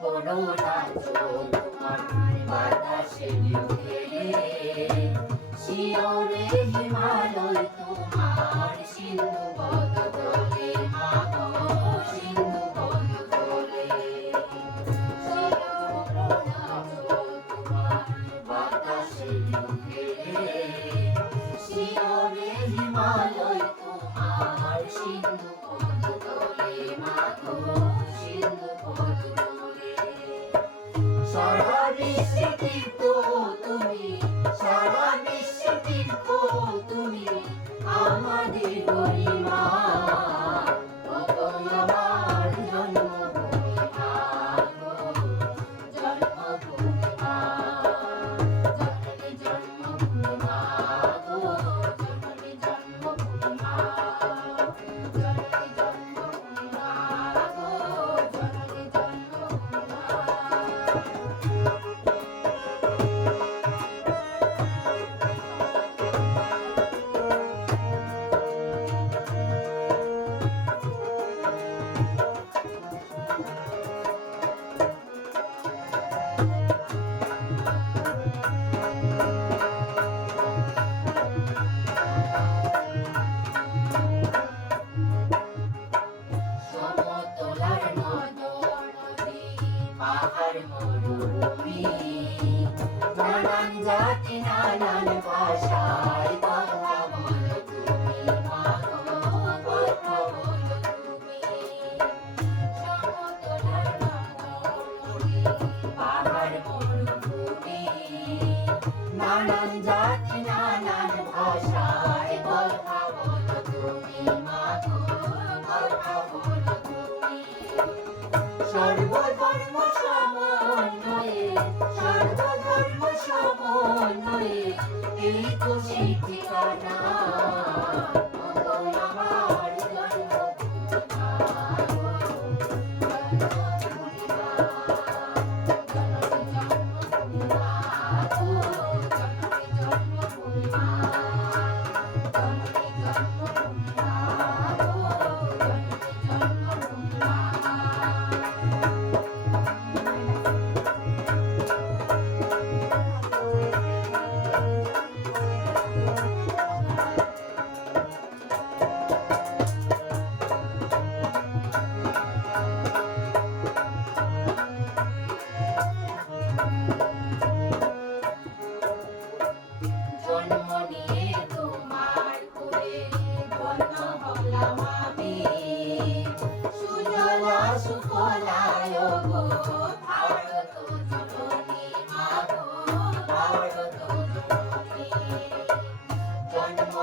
Corona তোমার বাতাসে ঢুকে শিওরে হিমালয় তোমার সিন্ধু বদলে মা সিন্ধু বদলে করোনা তোমার বাতাসে ঢুকে শিওরে হিমালয় তো তুমি পাহাড় মদন নদী পাহাড় মরুভূমি নানান জাতি, নানান ভাষায় কথা বলো তুমি মা কথা বলো তুমি সমতলার নদী পাহাড় মরুভূমি নানান জাতি নানান ভাষায় shake.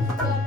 Yeah.